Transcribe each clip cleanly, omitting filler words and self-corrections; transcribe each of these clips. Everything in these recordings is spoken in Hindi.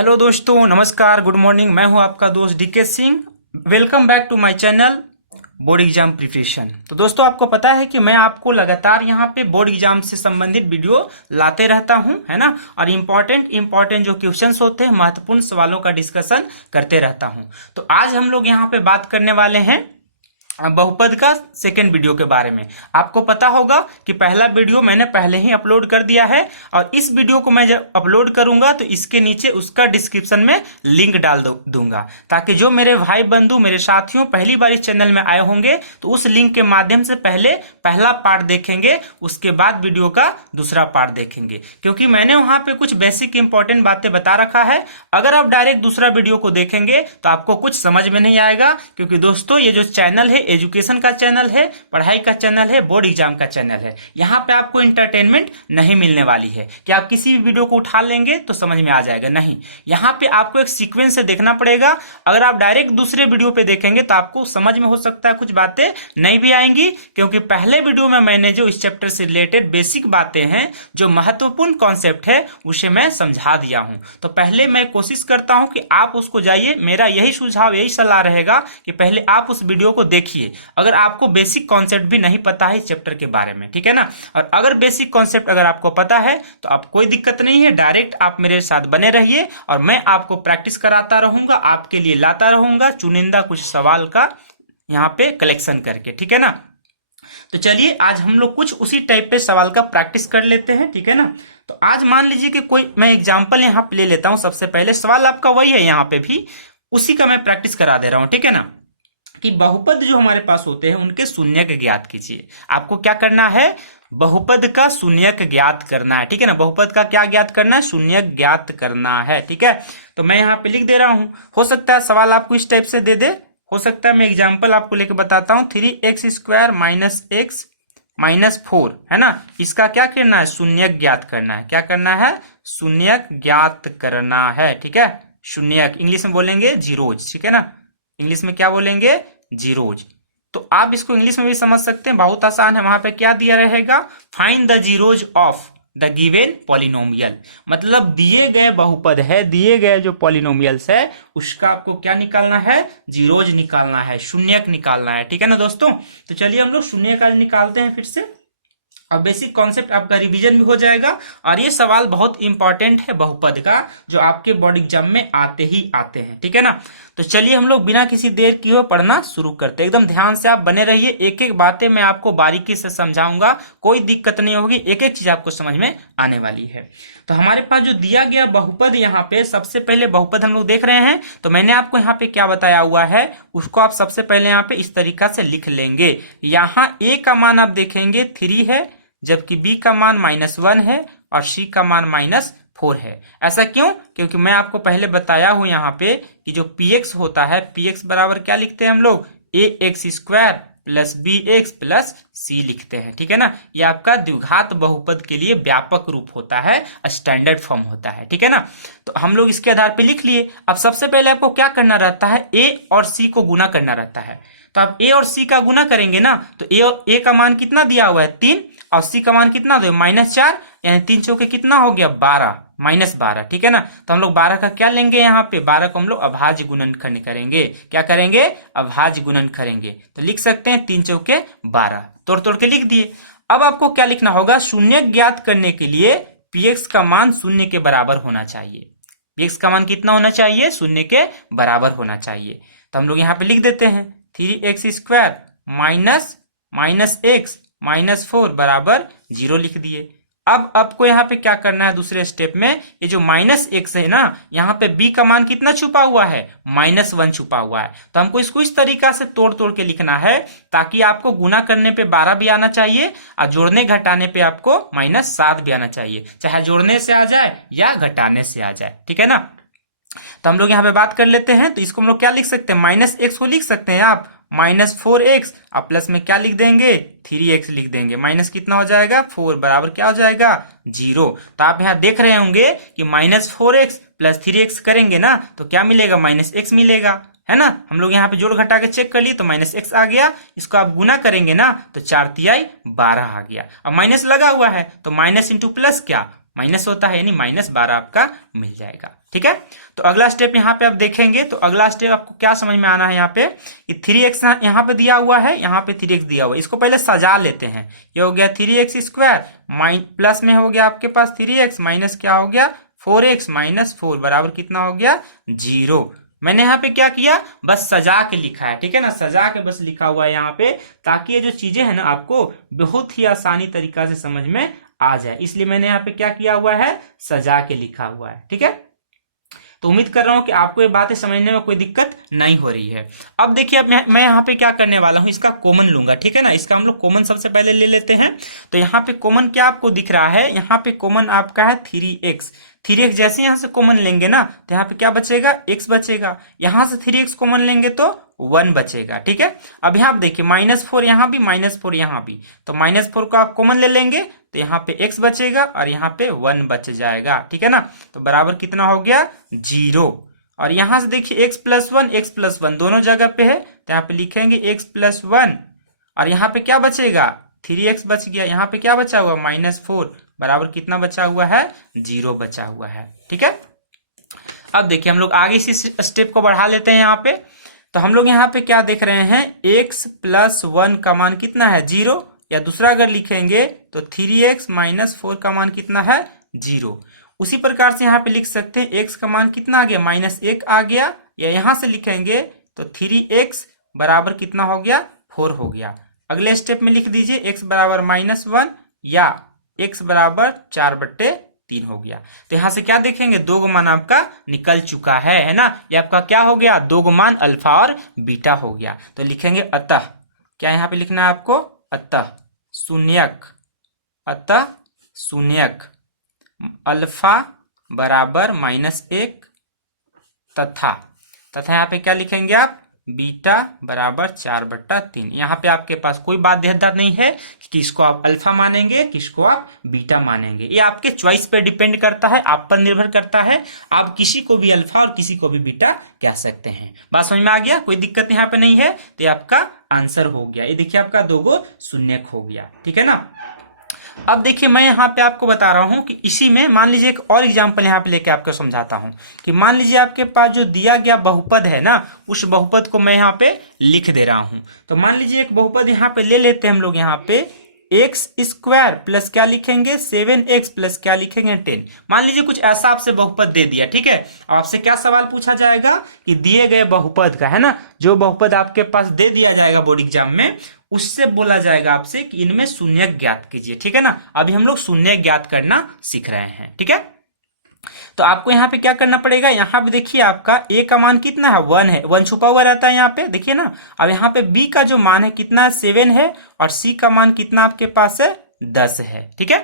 हेलो दोस्तों, नमस्कार, गुड मॉर्निंग। मैं हूं आपका दोस्त DK Singh. Welcome back to my channel board exam preparation. तो दोस्तों, आपको पता है कि मैं आपको लगातार यहां पे बोर्ड एग्जाम से संबंधित वीडियो लाते रहता हूं, है ना। और इम्पोर्टेंट जो क्वेश्चंस होते हैं, महत्वपूर्ण सवालों का डिस्कशन करते रहता हूं। तो आज हम लोग यहाँ पे बात करने वाले हैं बहुपद का सेकेंड वीडियो के बारे में। आपको पता होगा कि पहला वीडियो मैंने पहले ही अपलोड कर दिया है, और इस वीडियो को मैं जब अपलोड करूंगा तो इसके नीचे उसका डिस्क्रिप्शन में लिंक डाल दूंगा, ताकि जो मेरे भाई बंधु, मेरे साथियों पहली बार इस चैनल में आए होंगे तो उस लिंक के माध्यम से पहले पहला पार्ट देखेंगे, उसके बाद वीडियो का दूसरा पार्ट देखेंगे। क्योंकि मैंने वहां पे कुछ बेसिक इंपॉर्टेंट बातें बता रखा है। अगर आप डायरेक्ट दूसरा वीडियो को देखेंगे तो आपको कुछ समझ में नहीं आएगा। क्योंकि दोस्तों, ये जो चैनल है एजुकेशन का चैनल है, पढ़ाई का चैनल है, बोर्ड एग्जाम का चैनल है। यहाँ पे आपको इंटरटेनमेंट नहीं मिलने वाली है कि आप किसी भी वीडियो को उठा लेंगे तो समझ में आ जाएगा। नहीं, यहाँ पे आपको एक सीक्वेंस से देखना पड़ेगा। अगर आप डायरेक्ट दूसरे वीडियो पे देखेंगे तो आपको समझ में हो सकता है कुछ बातें नहीं भी आएंगी, क्योंकि पहले वीडियो में मैंने जो इस चैप्टर से रिलेटेड बेसिक बातें हैं, जो महत्वपूर्ण कॉन्सेप्ट है, उसे मैं समझा दिया हूं। तो पहले मैं कोशिश करता हूं कि आप उसको जाइए। मेरा यही सुझाव, यही सलाह रहेगा कि पहले आप उस वीडियो को देखिए, अगर आपको बेसिक कॉन्सेप्ट भी नहीं पता है इस चैप्टर के बारे में, ठीक है ना। और अगर बेसिक कॉन्सेप्ट अगर आपको पता है तो आप कोई दिक्कत नहीं है, डायरेक्ट आप मेरे साथ बने रहिए और मैं आपको प्रैक्टिस कराता रहूंगा, आपके लिए लाता रहूंगा चुनिंदा कुछ सवाल का यहाँ पे कलेक्शन करके, ठीक है ना। तो चलिए आज हम लोग कुछ उसी टाइप पे सवाल का प्रैक्टिस कर लेते हैं, ठीक है ना। तो आज मान लीजिए कि कोई मैं एग्जाम्पल यहाँ पे ले लेता हूँ। सबसे पहले सवाल आपका वही है, यहाँ पे भी उसी का मैं प्रैक्टिस करा दे रहा हूँ, ठीक है ना। कि बहुपद जो हमारे पास होते हैं उनके शून्यक ज्ञात कीजिए। आपको क्या करना है? बहुपद का शून्यक ज्ञात करना है, ठीक है ना। बहुपद का क्या ज्ञात करना है? शून्यक ज्ञात करना है, ठीक है। तो मैं यहाँ पे लिख दे रहा हूं। हो सकता है सवाल आपको इस टाइप से दे दे, हो सकता है मैं एग्जाम्पल आपको लेके बताता हूँ। 3x² माइनस x माइनस 4, है ना। इसका क्या करना है? शून्यक ज्ञात करना है। क्या करना है? शून्यक ज्ञात करना है, ठीक है। शून्यक इंग्लिश में बोलेंगे जीरोज, ठीक है ना। इंग्लिश में क्या बोलेंगे? जीरोज। तो आप इसको इंग्लिश में भी समझ सकते हैं, बहुत आसान है। वहां पे क्या दिया रहेगा? Find the zeros of the given polynomial. मतलब दिए गए बहुपद है, दिए गए जो पॉलिनोमियल्स है, उसका आपको क्या निकालना है? जीरोज निकालना है, शून्यक निकालना है, ठीक है ना दोस्तों। तो चलिए हम लोग शून्यक निकालते हैं फिर से, और बेसिक कॉन्सेप्ट आपका रिवीजन भी हो जाएगा। और ये सवाल बहुत इंपॉर्टेंट है बहुपद का, जो आपके बोर्ड एग्जाम में आते ही आते हैं, ठीक है ना। तो चलिए हम लोग बिना किसी देर किए हुए पढ़ना शुरू करते हैं। एकदम ध्यान से आप बने रहिए, एक एक बातें मैं आपको बारीकी से समझाऊंगा, कोई दिक्कत नहीं होगी, एक एक चीज आपको समझ में आने वाली है। तो हमारे पास जो दिया गया बहुपद, यहाँ पे सबसे पहले बहुपद हम लोग देख रहे हैं। तो मैंने आपको यहाँ पे क्या बताया हुआ है, उसको आप सबसे पहले यहाँ पे इस तरीका से लिख लेंगे। यहाँ a का मान आप देखेंगे 3 है, जबकि b का मान -1 है और c का मान -4 है। ऐसा क्यों? क्योंकि मैं आपको पहले बताया हूं यहाँ पे कि जो px होता है, px बराबर क्या लिखते हैं हम लोग? ax² plus bx plus c लिखते हैं, ठीक है ना। ये आपका द्विघात बहुपद के लिए व्यापक रूप होता है, स्टैंडर्ड फॉर्म होता है, ठीक है ना। तो हम लोग इसके आधार पे लिख लिए। अब सबसे पहले आपको क्या करना रहता है? a और c को गुना करना रहता है। तो आप a और c का गुना करेंगे ना, तो a का मान कितना दिया हुआ है? 3, और c का मान कितना दो? -4, यानी 3 चौके कितना हो गया? 12, -12, ठीक है ना। तो हम लोग 12 का क्या लेंगे? यहाँ पे 12 को हम लोग अभाज्य गुणनखंड करेंगे। क्या करेंगे? अभाज्य गुणन करेंगे। तो लिख सकते हैं 3 चौके 12, तोड़ तोड़ के लिख दिए। अब आपको क्या लिखना होगा? शून्यक ज्ञात करने के लिए px का मान 0 के बराबर होना चाहिए। px का मान कितना होना चाहिए? 0 के बराबर होना चाहिए। तो हम लोग यहाँ पे लिख देते हैं 3x² माइनस x -4 बराबर 0 लिख दिए। अब आपको यहाँ पे क्या करना है? दूसरे स्टेप में ये जो -x है ना, यहाँ पे b का मान कितना छुपा हुआ है? -1 छुपा हुआ है। तो हमको इसको इस तरीका से तोड़ तोड़ के लिखना है, ताकि आपको गुना करने पे 12 भी आना चाहिए और जोड़ने घटाने पे आपको -7 भी आना चाहिए, चाहे जोड़ने से आ जाए या घटाने से आ जाए, ठीक है ना। तो हम लोग यहाँ पे बात कर लेते हैं। तो इसको हम लोग क्या लिख सकते हैं? -x को लिख सकते हैं आप -4x, और प्लस में क्या लिख देंगे? 3x लिख देंगे। माइनस कितना हो जाएगा? 4 बराबर क्या हो जाएगा? 0। तो आप यहाँ देख रहे होंगे कि -4x प्लस 3x करेंगे ना, तो क्या मिलेगा? -x मिलेगा, है ना। हम लोग यहाँ पे जोड़ घटा के चेक कर लिए तो -x आ गया। इसको आप गुना करेंगे ना तो 4 तिहाई 12 आ गया। अब माइनस लगा हुआ है तो माइनस इंटू प्लस क्या? माइनस होता है, यानी -12 आपका मिल जाएगा। ठीक है, तो अगला स्टेप यहाँ पे आप देखेंगे तो अगला स्टेप आपको क्या समझ में आना है यहाँ पे कि 3x यहाँ पे दिया हुआ है, यहाँ पे 3x दिया हुआ है, इसको पहले सजा लेते हैं। ये हो गया 3x स्क्वायर प्लस में हो गया आपके पास 3x माइनस क्या हो गया 4x माइनस 4 बराबर कितना हो गया 0। मैंने यहाँ पे क्या किया, बस सजा के लिखा है। ठीक है ना, सजा के बस लिखा हुआ है यहाँ पे, ताकि ये जो चीजें है ना आपको बहुत ही आसानी तरीका से समझ में आ जाए, इसलिए मैंने यहाँ पे क्या किया हुआ है, सजा के लिखा हुआ है। ठीक है, तो उम्मीद कर रहा हूं कि आपको ये बातें समझने में कोई दिक्कत नहीं हो रही है। अब देखिए, अब मैं यहाँ पे क्या करने वाला हूँ, इसका कॉमन लूंगा। ठीक है ना, इसका हम लोग कॉमन सबसे पहले ले लेते हैं। तो यहाँ पे कॉमन क्या आपको दिख रहा है, यहाँ पे कॉमन आपका है 3x। 3x जैसे यहाँ से कॉमन लेंगे ना तो यहाँ पे क्या बचेगा, x बचेगा। यहाँ से 3x कॉमन लेंगे तो 1 बचेगा। ठीक है, अब यहाँ पे देखिए -4 यहाँ भी -4 यहाँ भी, तो -4 को आप कॉमन ले लेंगे तो यहाँ पे x बचेगा और यहाँ पे 1 बच जाएगा। ठीक है ना, तो बराबर कितना हो गया 0। और यहाँ से देखिए x + 1 दोनों जगह पे है, तो यहाँ पे लिखेंगे x + 1 और यहाँ पे क्या बचेगा 3x बच गया। यहाँ पे क्या बचा हुआ -4 बराबर कितना बचा हुआ है 0 बचा हुआ है। ठीक है, अब देखिए हम लोग आगे इसी स्टेप को बढ़ा लेते हैं यहाँ पे। तो हम लोग यहाँ पे क्या देख रहे हैं, x + 1 का मान कितना है 0, या दूसरा अगर लिखेंगे तो 3x - 4 का मान कितना है 0। उसी प्रकार से यहाँ पे लिख सकते हैं x का मान कितना आ गया -1 आ गया, या यहाँ से लिखेंगे तो 3x बराबर कितना हो गया 4 हो गया। अगले स्टेप में लिख दीजिए x बराबर -1 या x बराबर 4/3 हो गया। तो यहाँ से क्या देखेंगे, 2 गो मान आपका निकल चुका है ना। ये आपका क्या हो गया, 2 गो मान अल्फा और बीटा हो गया। तो लिखेंगे अतः, क्या यहाँ पे लिखना है आपको, अतः शून्यक अल्फा बराबर -1 तथा यहाँ पे क्या लिखेंगे आप, बीटा बराबर 4/3। यहाँ पे आपके पास कोई बाध्यता नहीं है कि किसको आप अल्फा मानेंगे किसको आप बीटा मानेंगे, ये आपके चॉइस पे डिपेंड करता है, आप पर निर्भर करता है। आप किसी को भी अल्फा और किसी को भी बीटा कह सकते हैं। बात समझ में आ गया, कोई दिक्कत यहाँ पे नहीं है। तो ये आपका आंसर हो गया, ये देखिए आपका 2 गो शून्यक हो गया। ठीक है ना, अब देखिए मैं यहाँ पे आपको बता रहा हूँ कि इसी में मान लीजिए एक और एग्जांपल यहाँ पे लेके आपको समझाता हूँ कि मान लीजिए आपके पास जो दिया गया बहुपद है ना, उस बहुपद को मैं यहाँ पे लिख दे रहा हूँ। तो मान लीजिए एक बहुपद यहाँ पे ले लेते हैं हम लोग, यहाँ पे x² प्लस क्या लिखेंगे 7x प्लस क्या लिखेंगे 10। मान लीजिए कुछ ऐसा आपसे बहुपद दे दिया। ठीक है, अब आपसे क्या सवाल पूछा जाएगा कि दिए गए बहुपद का, है ना, जो बहुपद आपके पास दे दिया जाएगा बोर्ड एग्जाम में, उससे बोला जाएगा आपसे कि इनमें शून्यक ज्ञात कीजिए। ठीक है ना, अभी हम लोग शून्यक ज्ञात करना सीख रहे हैं। ठीक है, तो आपको यहाँ पे क्या करना पड़ेगा, यहाँ पे देखिए आपका a का मान कितना है 1 है, 1 छुपा हुआ रहता है यहाँ पे, देखिए ना। अब यहाँ पे b का जो मान है कितना है 7 है, और c का मान कितना आपके पास है 10 है। ठीक है,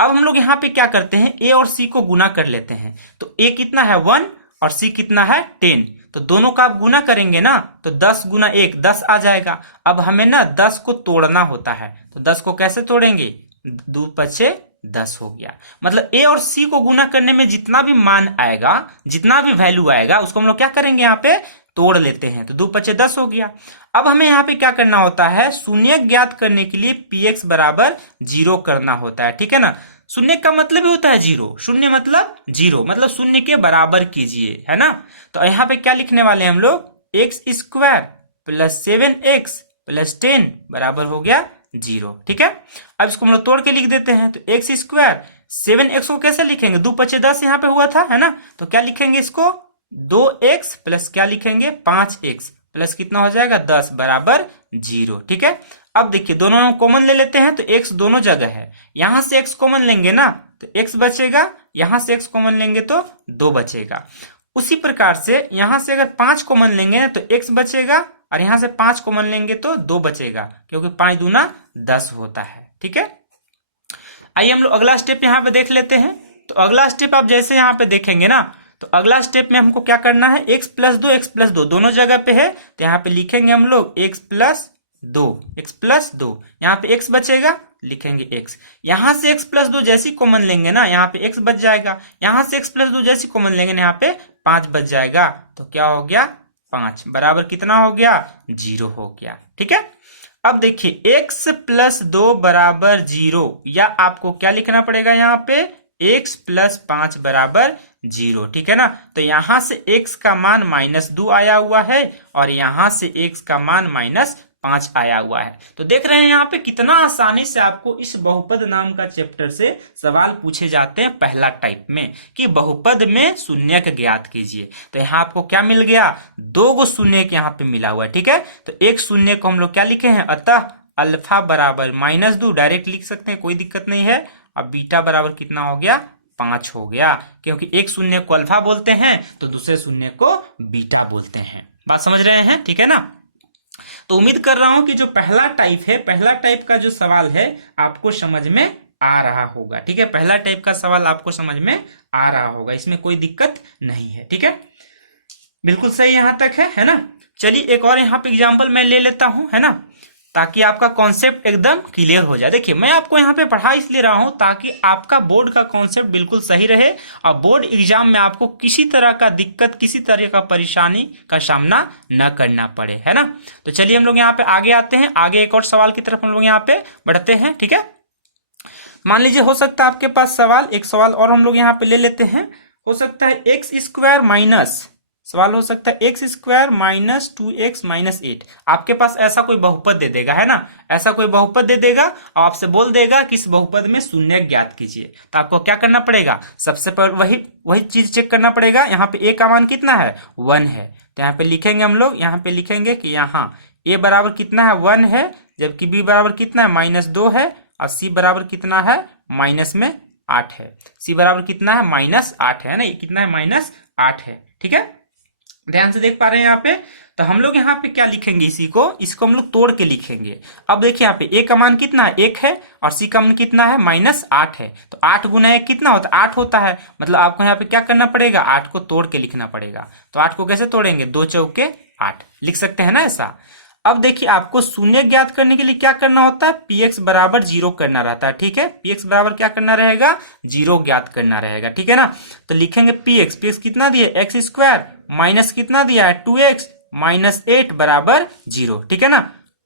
अब हम लोग यहाँ पे क्या करते हैं, a और c को गुना कर लेते हैं। तो a कितना है 1 और c कितना है 10, तो दोनों का आप गुना करेंगे ना तो 10 × 1 10 आ जाएगा। अब हमें ना 10 को तोड़ना होता है, तो 10 को कैसे तोड़ेंगे, 2 × 10 हो गया। मतलब a और c को गुना करने में जितना भी मान आएगा, जितना भी वैल्यू आएगा, उसको हम लोग क्या करेंगे, यहाँ पे तोड़ लेते हैं। तो 2 × 10 हो गया। अब हमें यहाँ पे क्या करना होता है, शून्य ज्ञात करने के लिए px बराबर 0 करना होता है। ठीक है ना, शून्य का मतलब ही होता है 0, शून्य मतलब 0, मतलब शून्य के बराबर कीजिए, है ना। तो यहाँ पे क्या लिखने वाले हैं हम लोग, x² प्लस 7x प्लस 10 बराबर हो गया 0। ठीक है, अब इसको हम लोग तोड़ के लिख देते हैं। तो x² 7x को कैसे लिखेंगे, 2 × 10 यहाँ पे हुआ था, है ना। तो क्या लिखेंगे इसको, 2x प्लस क्या लिखेंगे 5x प्लस कितना हो जाएगा 10 बराबर 0। ठीक है, अब देखिए दोनों हम कॉमन ले लेते हैं, तो x दोनों जगह है, यहां से x कॉमन लेंगे ना तो x बचेगा, यहां से x कॉमन लेंगे तो 2 बचेगा। उसी प्रकार से यहां से अगर 5 कॉमन लेंगे ना तो x बचेगा, और यहां से 5 कॉमन लेंगे तो 2 बचेगा, क्योंकि 5 दूना 10 होता है। ठीक है, आइए हम लोग अगला स्टेप यहाँ पे देख लेते हैं। तो अगला स्टेप आप जैसे यहाँ पे देखेंगे ना, तो अगला स्टेप में हमको क्या करना है, x + 2 दोनों जगह पे है, तो यहाँ पे लिखेंगे हम लोग x + 2, यहाँ पे x बचेगा, लिखेंगे x। यहाँ से x + 2 जैसी कॉमन लेंगे ना, यहाँ पे x बच जाएगा, यहाँ से x + 2 जैसी कॉमन लेंगे ना, यहाँ पे 5 बच जाएगा। तो क्या हो गया 5 बराबर कितना हो गया 0 हो गया। ठीक है, अब देखिए x + 2 बराबर 0, या आपको क्या लिखना पड़ेगा, यहाँ पे x प्लस 5 बराबर 0, ठीक है ना। तो यहां से x का मान -2 आया हुआ है और यहां से x का मान -5 आया हुआ है। तो देख रहे हैं यहाँ पे कितना आसानी से आपको इस बहुपद नाम का चैप्टर से सवाल पूछे जाते हैं पहला टाइप में, कि बहुपद में शून्यक ज्ञात कीजिए। तो यहाँ आपको क्या मिल गया, 2 गो शून्यक यहाँ पे मिला हुआ है, ठीक है। तो एक शून्य को हम लोग क्या लिखे हैं, अतः अल्फा बराबर -2 डायरेक्ट लिख सकते हैं, कोई दिक्कत नहीं है। अब बीटा बराबर कितना हो गया, 5 हो गया, क्योंकि एक शून्य को अल्फा बोलते हैं तो दूसरे शून्य को बीटा बोलते हैं। बात समझ रहे हैं, ठीक है ना। तो उम्मीद कर रहा हूं कि जो पहला टाइप है, पहला टाइप का जो सवाल है आपको समझ में आ रहा होगा, ठीक है। पहला टाइप का सवाल आपको समझ में आ रहा होगा, इसमें कोई दिक्कत नहीं है, ठीक है। बिल्कुल सही यहां तक है ना। चलिए एक और यहाँ पे एग्जाम्पल मैं ले लेता हूं, है ना, ताकि आपका कॉन्सेप्ट एकदम क्लियर हो जाए। देखिए मैं आपको यहाँ पे पढ़ा इसलिए रहा हूं ताकि आपका बोर्ड का कॉन्सेप्ट बिल्कुल सही रहे और बोर्ड एग्जाम में आपको किसी तरह का दिक्कत, किसी तरह का परेशानी का सामना न करना पड़े, है ना। तो चलिए हम लोग यहाँ पे आगे आते हैं, आगे एक और सवाल की तरफ हम लोग यहाँ पे बढ़ते हैं, ठीक है। मान लीजिए हो सकता है आपके पास सवाल, एक सवाल और हम लोग यहाँ पे ले लेते हैं। हो सकता है एक्स स्क्वायर माइनस, सवाल हो सकता है x square minus 2x minus 8। आपके पास ऐसा कोई बहुपद दे देगा, है ना, ऐसा कोई बहुपद दे देगा और आपसे बोल देगा कि इस बहुपद में शून्य ज्ञात कीजिए। तो आपको क्या करना पड़ेगा, सबसे पहले वही चीज चेक करना पड़ेगा। यहाँ पे a का मान कितना है, 1 है। तो यहाँ पे लिखेंगे हम लोग, यहाँ पे लिखेंगे कि यहाँ a बराबर कितना है, 1 है, जबकि b बराबर कितना है, -2 है, और c बराबर कितना है, -8 है। c बराबर कितना है, -8 है ना, ये कितना है, -8 है, ठीक है। ध्यान से देख पा रहे हैं यहाँ पे। तो हम लोग यहाँ पे क्या लिखेंगे, इसको हम लोग तोड़ के लिखेंगे। अब देखिए यहाँ पे a का मान कितना है, 1 है, और c का मान कितना है, -8 है। तो 8 गुना 1 कितना होता है, 8 होता है। मतलब आपको यहाँ पे क्या करना पड़ेगा, 8 को तोड़ के लिखना पड़ेगा। तो 8 को कैसे तोड़ेंगे, 2 चौके 8 लिख सकते हैं ना ऐसा। अब देखिए आपको शून्य ज्ञात करने के लिए क्या करना होता है, px बराबर 0 करना रहता है, ठीक है। px बराबर क्या करना रहेगा, 0 ज्ञात करना रहेगा, ठीक है ना। तो लिखेंगे px कितना दिया, एक्स स्क्वायर माइनस कितना दिया है, 2x माइनस 8 बराबर 0, ठीक है ना।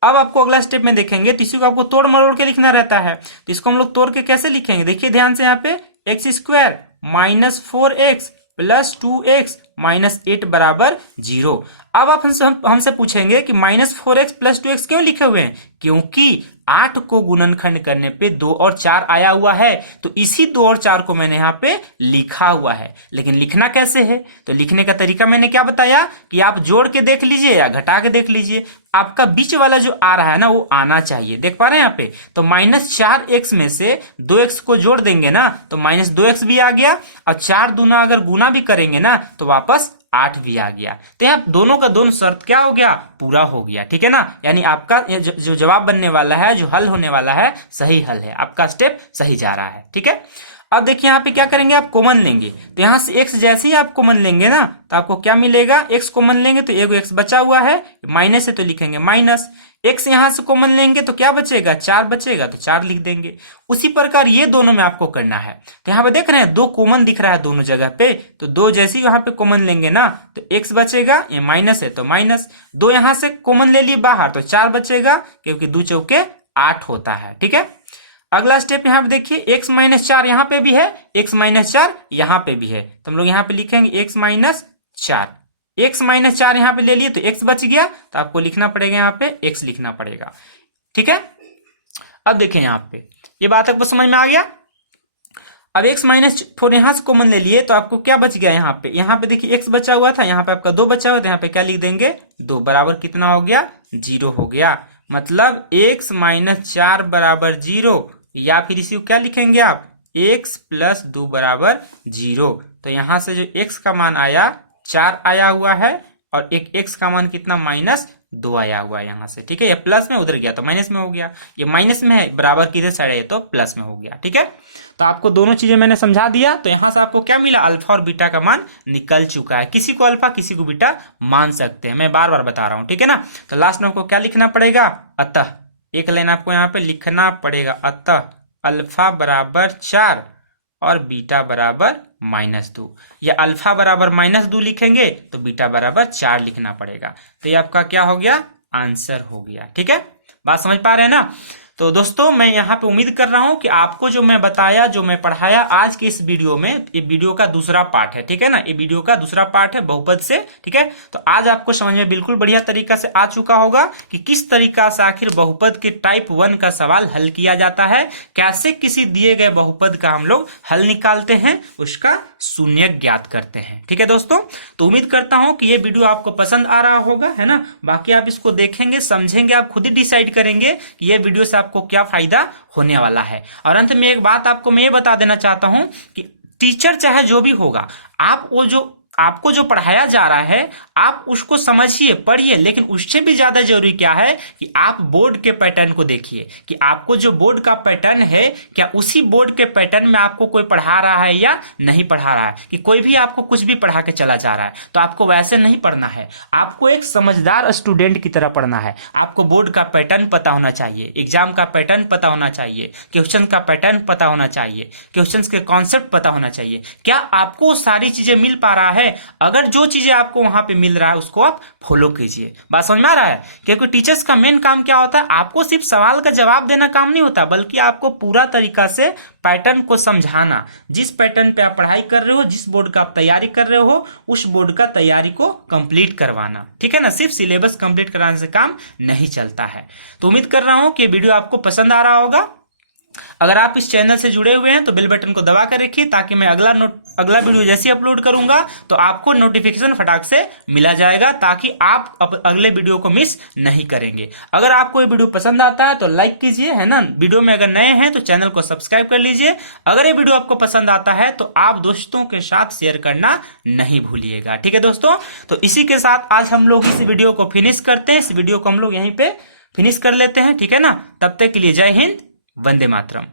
अब आपको अगला स्टेप में देखेंगे तो इसी को आपको तोड़ मरोड़ के लिखना रहता है। तो इसको हम लोग तोड़ के कैसे लिखेंगे, देखिए ध्यान से यहाँ पे x square minus 4x plus 2x minus 8 बराबर 0। अब आप हमसे पूछेंगे कि -4x प्लस 2x क्यों लिखे हुए हैं, क्योंकि 8 को गुणनखंड करने पे 2 और 4 आया हुआ है, तो इसी 2 और 4 को मैंने यहाँ पे लिखा हुआ है। लेकिन लिखना कैसे है, तो लिखने का तरीका मैंने क्या बताया कि आप जोड़ के देख लीजिए या घटा के देख लीजिए, आपका बीच वाला जो आ रहा है ना वो आना चाहिए। देख पा रहे हैं यहाँ पे, तो -4x में से 2x को जोड़ देंगे ना तो -2x भी आ गया, और 4 दूना अगर गुना भी करेंगे ना तो वापस 8 भी आ गया। तो यहाँ दोनों का दोनों शर्त क्या हो गया, पूरा हो गया, ठीक है ना। यानी आपका जो जवाब बनने वाला है, जो हल होने वाला है, सही हल है, आपका स्टेप सही जा रहा है, ठीक है। अब देखिए यहाँ पे क्या करेंगे, आप कॉमन लेंगे। तो यहाँ से x जैसे ही आप कॉमन लेंगे ना तो आपको क्या मिलेगा, x कॉमन लेंगे तो एगो x बचा हुआ है, माइनस है तो लिखेंगे माइनस। x यहाँ से कॉमन लेंगे तो क्या बचेगा, 4 बचेगा तो 4 लिख देंगे। उसी प्रकार ये दोनों में आपको करना है। तो यहाँ पे देख रहे हैं 2 कॉमन दिख रहा है दोनों जगह पे, तो 2 जैसे ही यहाँ पे कॉमन लेंगे ना तो x बचेगा, ये माइनस है तो माइनस। 2 यहाँ से कॉमन ले लिए बाहर तो 4 बचेगा, क्योंकि 2 चौके 8 होता है, ठीक है। अगला स्टेप यहाँ पे देखिए x माइनस 4 यहाँ पे भी है, x माइनस 4 यहाँ पे भी है, तो हम लोग यहाँ पे लिखेंगे x माइनस 4। x माइनस 4 यहाँ पे ले लिए तो x बच गया, तो आपको लिखना पड़ेगा यहाँ पे x लिखना पड़ेगा, ठीक है। अब देखें यहाँ पे ये बात आपको समझ में आ गया। अब x माइनस 4 यहाँ से कॉमन ले लिए तो आपको क्या बच गया, यहाँ पे देखिए x बचा हुआ था, यहाँ पे आपका 2 बचा हुआ था, यहाँ पे क्या लिख देंगे, 2 बराबर कितना हो गया, 0 हो गया। मतलब x माइनस 4 बराबर 0, या फिर इसी को क्या लिखेंगे आप, x प्लस 2 बराबर 0। तो यहां से जो x का मान आया 4 आया हुआ है, और एक x का मान कितना, -2 आया हुआ है यहाँ से, ठीक है। ये प्लस में उधर गया तो माइनस में हो गया, ये माइनस में है, बराबर किधर साइड है तो प्लस में हो गया, ठीक है। तो आपको दोनों चीजें मैंने समझा दिया। तो यहाँ से आपको क्या मिला, अल्फा और बीटा का मान निकल चुका है। किसी को अल्फा किसी को बीटा मान सकते हैं, मैं बार बार बता रहा हूँ, ठीक है ना। तो लास्ट में आपको क्या लिखना पड़ेगा, अतः, एक लाइन आपको यहाँ पे लिखना पड़ेगा, अतः अल्फा बराबर 4 और बीटा बराबर -2, या अल्फा बराबर -2 लिखेंगे तो बीटा बराबर 4 लिखना पड़ेगा। तो ये आपका क्या हो गया, आंसर हो गया, ठीक है। बात समझ पा रहे हैं ना। तो दोस्तों मैं यहाँ पे उम्मीद कर रहा हूँ कि आपको जो मैं बताया, जो मैं पढ़ाया आज के इस वीडियो में, ये वीडियो का दूसरा पार्ट है, ठीक है ना, ये वीडियो का दूसरा पार्ट है बहुपद से, ठीक है। तो आज आपको समझ में बिल्कुल बढ़िया तरीका से आ चुका होगा कि किस तरीका से आखिर बहुपद के टाइप 1 का सवाल हल किया जाता है, कैसे किसी दिए गए बहुपद का हम लोग हल निकालते हैं, उसका शून्यक ज्ञात करते हैं, ठीक है दोस्तों। तो उम्मीद करता हूं कि ये वीडियो आपको पसंद आ रहा होगा, है ना। बाकी आप इसको देखेंगे, समझेंगे, आप खुद ही डिसाइड करेंगे कि ये वीडियो से आपको क्या फायदा होने वाला है। और अंत में एक बात आपको मैं ये बता देना चाहता हूं कि टीचर चाहे जो भी होगा, आप वो जो आपको जो पढ़ाया जा रहा है आप उसको समझिए, पढ़िए, लेकिन उससे भी ज्यादा जरूरी क्या है कि आप बोर्ड के पैटर्न को देखिए कि आपको जो बोर्ड का पैटर्न है, क्या उसी बोर्ड के पैटर्न में आपको कोई पढ़ा रहा है या नहीं पढ़ा रहा है। कि कोई भी आपको कुछ भी पढ़ा के चला जा रहा है तो आपको वैसे नहीं पढ़ना है, आपको एक समझदार स्टूडेंट की तरह पढ़ना है। आपको बोर्ड का पैटर्न पता होना चाहिए, एग्जाम का पैटर्न पता होना चाहिए, क्वेश्चन का पैटर्न पता होना चाहिए, क्वेश्चन के कॉन्सेप्ट पता होना चाहिए। क्या आपको सारी चीजें मिल पा रहा है? अगर जो चीजें आपको वहां पे मिल रहा है उसको आप फॉलो कीजिए। बात समझ में आ रहा है? क्योंकि टीचर्स का मेन काम क्या होता है, आपको सिर्फ सवाल का जवाब देना काम नहीं होता, बल्कि आपको पूरा तरीका से पैटर्न को समझाना। जिस पैटर्न पे आप पढ़ाई कर रहे हो, जिस बोर्ड का आप तैयारी कर रहे हो, उस बोर्ड का तैयारी को कंप्लीट करवाना, ठीक है ना। सिर्फ सिलेबस कंप्लीट कराने से काम नहीं चलता है। तो उम्मीद कर रहा हूं कि वीडियो आपको पसंद आ रहा होगा। अगर आप इस चैनल से जुड़े हुए हैं तो बेल बटन को दबा कर रखिए, ताकि मैं अगला वीडियो जैसे अपलोड करूंगा तो आपको नोटिफिकेशन फटाक से मिला जाएगा, ताकि आप अगले वीडियो को मिस नहीं करेंगे। अगर आपको ये वीडियो पसंद आता है तो लाइक कीजिए, है ना। वीडियो में अगर नए हैं तो चैनल को सब्सक्राइब कर लीजिए। अगर ये वीडियो आपको पसंद आता है तो आप दोस्तों के साथ शेयर करना नहीं भूलिएगा, ठीक है दोस्तों। तो इसी के साथ आज हम लोग इस वीडियो को फिनिश करते हैं। इस वीडियो को हम लोग यहीं पे फिनिश कर लेते हैं, ठीक है ना। तब तक के लिए जय हिंद, वंदे मातरम।